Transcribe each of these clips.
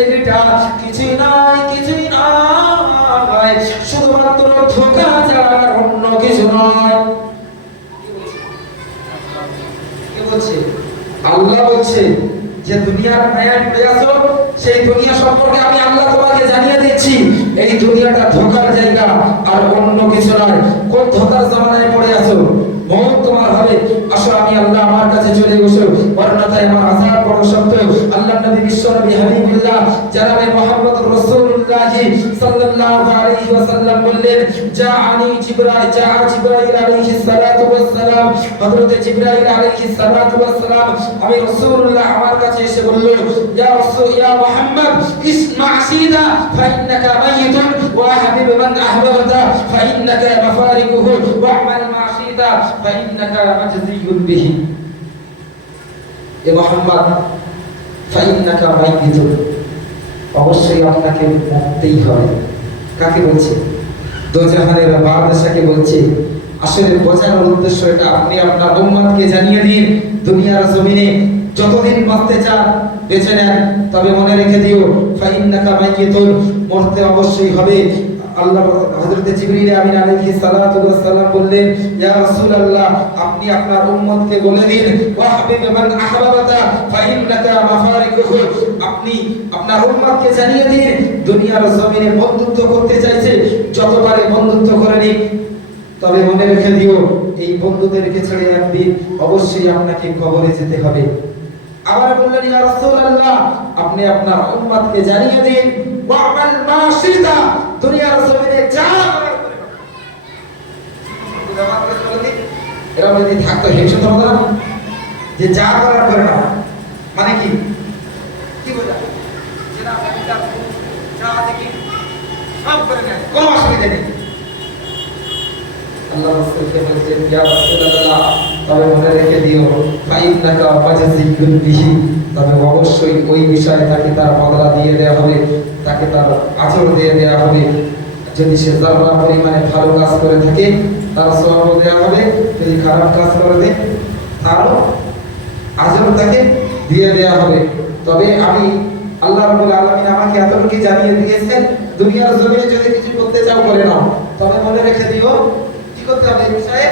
জিন্দগিটা কিছুই নয় কিছুই নয় শুধুমাত্র ধোকা আর অন্য কিছু নয়। বলছে? আল্লাহ বলছে যে, দুনিয়ার মায়ায় পড়ে আছো সেই দুনিয়া সম্পর্কে আমি আল্লাহ তোমাকে জানিয়ে দিচ্ছি। এই দুনিয়াটা ধোকার জায়গা, আর অন্য কিছু নয়। কোন ধোকার জামানায় পড়ে আছো মৌত তোমার হবে। আসো, আমি আল্লাহ আমার কাছে চলে বসো। বর্ণাতায় আমার আল্লাহ নবী বিশ্ব নবী হাবিবুল্লাহ, জানাবে মোহাম্মদ রাসূলুল্লাহ সাল্লাল্লাহু আলাইহি ওয়াসাল্লাম বললেন, জাআনি জিবরাইল, জাআ জিবরাইল আলাইহিস সালাতু ওয়াস সালাম হযরত জিবরাইল আলাইহিস সালাতু ওয়াস সালাম আমি রাসূলুল্লাহ আমার কাছে এসে বলল, ইয়া রাসূল, ইয়া মুহাম্মদ, ইসমা সিদা ফাইন্নাকা মাইতুন ওয়া হাবিব মান আহবাবতা, ফাইন্নাকা মাফারিকুহু ওয়া'মাল মা সিদা ফাইন্নাকা মাজজিয়ুন বিহি। এ মুহাম্মদ ফাইন্নাকা মাইতুন অবশ্যই আপনাকে মরতেই হবে। কাকে বলছে? দোজাহানের বাদশাকে বলছে আসলে বোঝানোর উদ্দেশ্য এটা। আপনি আপনার উম্মতকে জানিয়ে দিন দুনিয়ার জমিনে। যতদিন বাঁচতে চান, বেঁচে নেন। তবে মনে রেখে দিও, ফাইন্নাকা মাইয়িতুন, মরতে অবশ্যই হবে। আল্লাহ আমিন আলাইহিস সালাতু ওয়াস সালাম বললেন, ইয়া রাসূলুল্লাহ, আপনি আপনার উম্মতকে বলে দিন মান ফাইন্নাকা মাফারিকুহু। আপনি আপনার উম্মতকে জানিয়ে দিন, দুনিয়ার জমিনে বন্ধুত্ব করতে চাইছে যত বন্ধুত্ব করে তবে মনে রেখে দিও, এই বন্ধুদেরকে ছেড়ে একদিন অবশ্যই আপনাকে কবরে যেতে হবে। আবার বললেন, ইয়া রাসূলুল্লাহ, আপনি আপনার উম্মতকে জানিয়ে দিন, ওয়া'মাল মা শিতা দুনিয়ার জমিনে যা। এরকম যদি থাকতো হিংসা তো হতো যে যা করার করে না মানে কি? কি বোঝা? যেটা আপনি যা যা দেখি সব করে নেন কোনো অসুবিধা নেই। আল্লাহ রাসূলকে বলছেন ইয়া রাসূলুল্লাহ তবে মনে রেখে দিও তবে অবশ্যই ওই বিষয়ে তাকে তার বদলা দিয়ে দেওয়া হবে, তাকে তার আচর দিয়ে দেওয়া হবে। যদি সে যারা পরিমাণে ভালো কাজ করে থাকে, তার সওয়াব দেওয়া হবে। যদি খারাপ কাজ করে দেয় তারও আজর তাকে দিয়ে দেওয়া হবে। তবে আমি আল্লাহ রাব্বুল আলামিন আমাকে এতটুকু জানিয়ে দিয়েছেন, দুনিয়ার জমিনে যদি কিছু করতে চাও, করে নাও। তবে মনে রেখে দিও, কি করতে হবে এই বিষয়ে?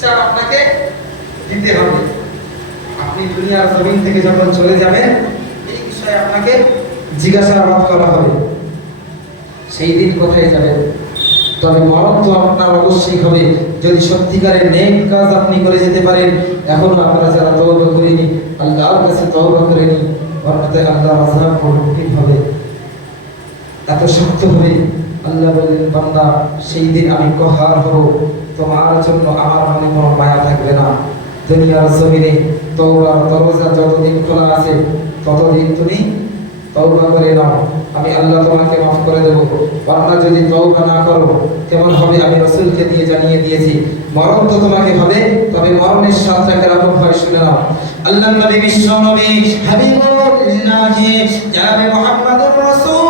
হিসাব আপনাকে দিতে হবে। আপনি দুনিয়ার জমিন থেকে যখন চলে যাবেন, এই বিষয়ে আপনাকে জিজ্ঞাসাবাদ করা হবে। সেই দিন কোথায় যাবেন? তবে মরণ তো আপনার অবশ্যই হবে। যদি সত্যিকারের নেক কাজ আপনি করে যেতে পারেন, এখনও আপনারা যারা তওবা করেনি, আল্লাহর কাছে তওবা করেনি অন্যথায় আল্লাহ কঠিন হবে। এত শক্ত হবে। আল্লাহ বললেন, বান্দা, সেই দিন আমি কহার হব। তোমার জন্য আমার মনে কোনো মায়া থাকবে না। দুনিয়ার জমিনে তওবার দরজা যতদিন খোলা আছে, ততদিন তুমি তওবা করে নাও। আমি আল্লাহ তোমাকে মাফ করে দেব। বান্দা, যদি তওবা না করো, কেমন হবে? আমি রাসূলকে দিয়ে জানিয়ে দিয়েছি। মরণ তো তোমাকে হবে, তবে মরণের সাথে কেমন ভয় শুনে নাও। আল্লাহ নবী, বিশ্ব নবী, হাবিবুল্লাহ জানাবে মুহাম্মদুর রাসূলুল্লাহ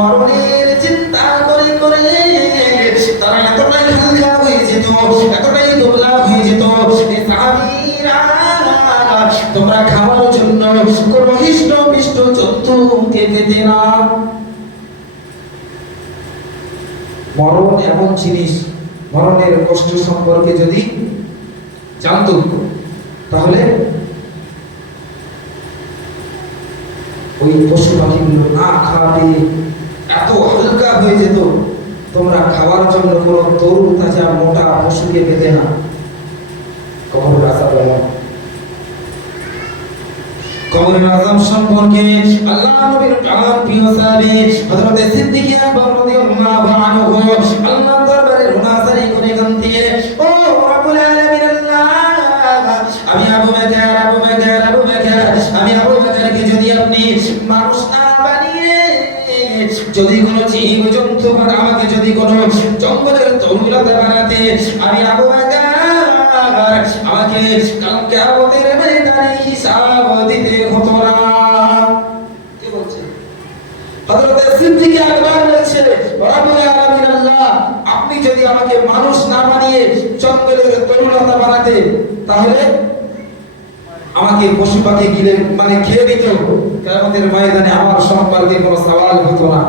মরণের চিন্তা করে করে তারা এতটাই হালকা হয়ে যেত, এতটাই দোলা হয়ে যেত। তোমরা খাওয়ার জন্য কোন হিষ্ট পিষ্ট জন্তুকে পেতে না। মরণ এমন জিনিস, মরণের কষ্ট সম্পর্কে যদি জানতো, তাহলে ওই পশু পাখিগুলো না খাওয়াতে এত হালকা হয়ে যেত, তোমরা খাওয়ার জন্য কোনো তরুণ তাজা মোটা পশুকে পেতে না। কখনো রাজা বলো কবরের আযাব সম্পর্কে আল্লাহ নবীর প্রাণ প্রিয় সাহাবী হযরত সিদ্দিক আকবর রাদিয়াল্লাহু আনহু আল্লাহ দরবারে এই পর্যন্ত আমাকে যদি কোনো জঙ্গলের তরুণতা বানাতে আমি আপনি যদি আমাকে মানুষ না বানিয়ে জঙ্গলের তরুণতা বানাতে, তাহলে আমাকে পশু পাখি গিলে মানে খেয়ে দিত কেমতের ময়দানে আমার সম্পর্কে কোনো সওয়াল হতো না।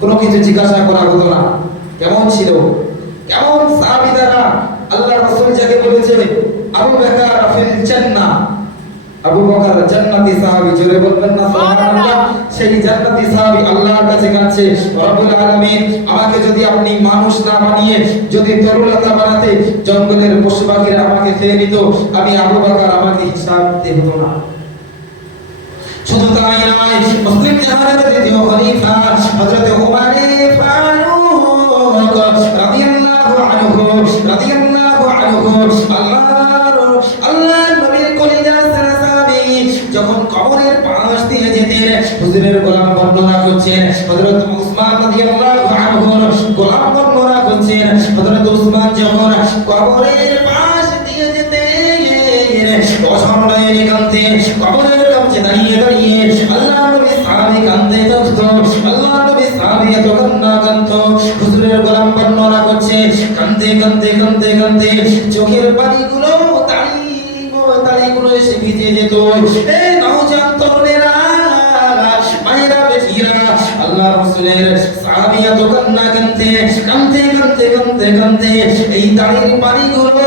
কোনো কিছু জিজ্ঞাসা করা হতো না। কেমন ছিল? কেমন সাহাবীরা আল্লাহ রাসূল যাকে বলেছে আবু বকর ফিল জান্নাহ। আবু বকর, জান্নাতি সাহাবী। বলবেন না, সুবহানাল্লাহ। সেই জান্নাতি সাহাবী আল্লাহর কাছে কাছে রব্বুল আলামিন, আমাকে যদি আপনি মানুষ না বানিয়ে, যদি তরুলতা বানাতে জঙ্গলের পশু পাখিরা আমাকে খেয়ে নিত, আমি আবু বকর আমাকে হিসাব দিতে না। শুধু কবরের পাশ দিয়ে বর্ণনা করছেন উসমান যখন কবরের পাশ দিয়ে কান্তে কবরের এত কান্না কান্দতো হুজুরের গোলাম বর্ণনা করছে, কান্দে কান্দে কান্দে কান্দে, চোখের পানিগুলো কান্দে কান্দে কান্দে কান্দে, এই তালির পানিগুলো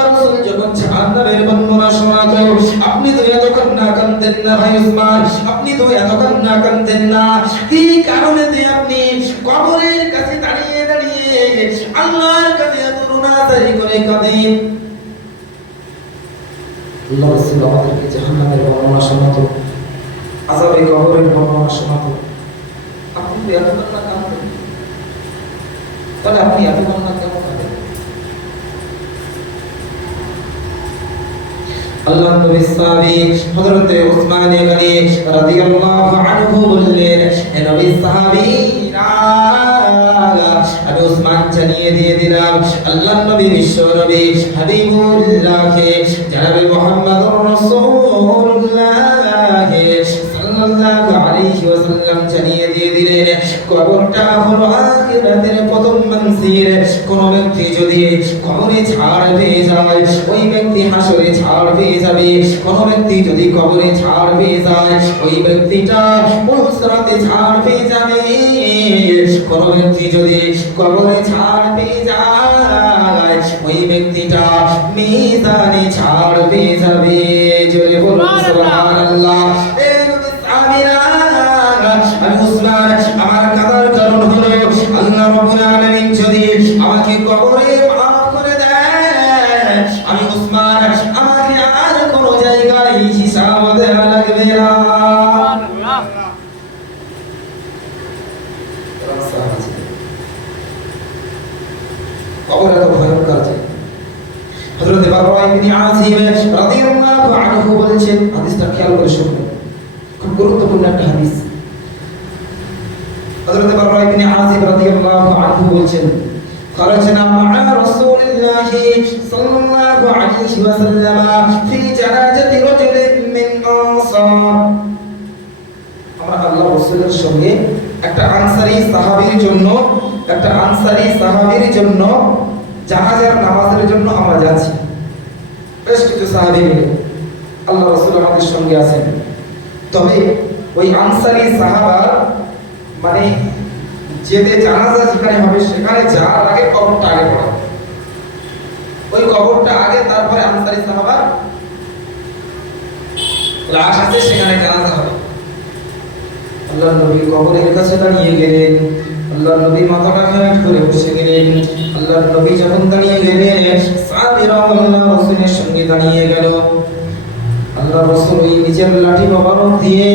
আপনি তো এত কান্না কাঁদতেন না। কি কারণে আপনি কবরের কাছে দাঁড়িয়ে দাঁড়িয়ে আল্লাহর কাছে এত রুনাজারি করে কাঁদেন? আল্লাহ রাসূল আমাদেরকে আপনি এত কান্না কাঁদতেন। আল্লাহ নবী সাহাবী হযরতে উসমান গনি রাদিয়াল্লাহু আনহু বললেন হে নবী সাহাবী আমি উসমান জানিয়ে দিয়ে দিলাম আল্লাহ নবী বিশ্ব নবী হাবিবুল্লাহকে জনাবে মুহাম্মদুর রাসূলুল্লাহ সাল্লাল্লাহু আলাইহি ওয়াসাল্লাম জানিয়ে দিয়ে দিলেন কবরটা হলো আখিরাতের প্রথম মঞ্জিল কোন ব্যক্তি যদি কবরে ছাড় পেয়ে যায় ওই ব্যক্তি হাসরে ছাড় পেয়ে যাবে। কোন ব্যক্তি যদি কবরে ছাড় পেয়ে যায় ওই ব্যক্তিটা পৌঁছাতে ছাড় পেয়ে যাবে। কোন ব্যক্তি যদি কবরে ছাড় পেয়ে যায় ওই ব্যক্তিটা মিজানে ছাড় পেয়ে যাবে। জোরে বলুন সুবহানাল্লাহ। হযরত বাররা ইবনে আযিম রাদিয়াল্লাহু আনহু বলেছেন হাদিসটা খেয়াল করে শুনবেন খুব গুরুত্বপূর্ণ একটা হাদিস হযরত বাররা ইবনে আযিব রাদিয়াল্লাহু আনহু বলেছেন خرجنا مع رسول الله صلى الله عليه وسلم في جنازة رجل من أنصار আমরা আল্লাহ রাসূলের সঙ্গে একটা আনসারী সাহাবীর জন্য একটা আনসারী সাহাবীর জন্য জাহাজের নামাজের জন্য আমরা যাচ্ছি বেশ কিছু সাহাবি মিলে আল্লাহ রসুল আমাদের সঙ্গে আছেন। তবে ওই আনসারি সাহাবা মানে যেতে জানাজা যেখানে হবে, সেখানে যাওয়ার আগে কবরটা আগে পড়া ওই কবরটা আগে, তারপরে আনসারি সাহাবা লাশ আছে, সেখানে জানাজা হবে। আল্লাহ নবী কবরের কাছে দাঁড়িয়ে গেলেন। আল্লাহ নবী মাথাটা হ্যাট করে বসে গেলেন। আল্লাহ নবী যখন দাঁড়িয়ে গেলেন সাহাবীরাও আল্লাহ রাসূলের সঙ্গে দাঁড়িয়ে গেল। আল্লাহ রাসূল ওই নিজের লাঠি মোবারক দিয়ে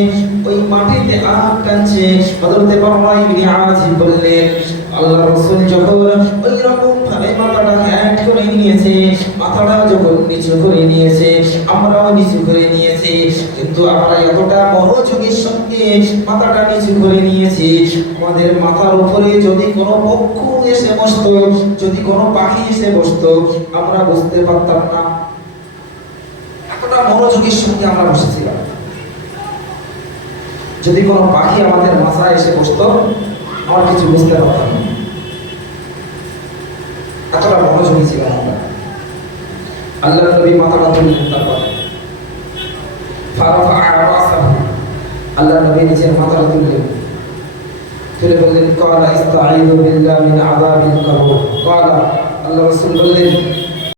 ওই মাটিতে আঘাত টানছে হযরতে বাররা ইবনে আযিব বললেন আল্লাহ রাসূল যখন ওই রকম ভাবে মাথাটা হ্যাট করে নিয়েছে, মাথাটা যখন নিচু করে নিয়েছে, আমরাও নিচু করে নিয়েছি। কিন্তু আমরা এতটা মনোযোগের সঙ্গে মাথাটা নিচু করে নিয়েছি। আমাদের মাথার উপরে যদি কোনো পক্ষ এসে বসতো, যদি কোনো পাখি এসে বসতো, আমরা বুঝতে পারতাম না। এতটা মনোযোগের সঙ্গে আমরা বসেছিলাম। যদি কোনো পাখি আমাদের মাথায় এসে বসতো, আমরা কিছু বুঝতে পারতাম না। এতটা মনোযোগী ছিলাম আমরা। আল্লাহ নবী মাথাটা তুললেন নবী নিজের মাথাটা তুললেন তুলে বললেন ক্বালা ইস্তাঈযু বিল্লাহি মিন আযাবিল কবর। কলা, আল্লাহ রাসূল বললেন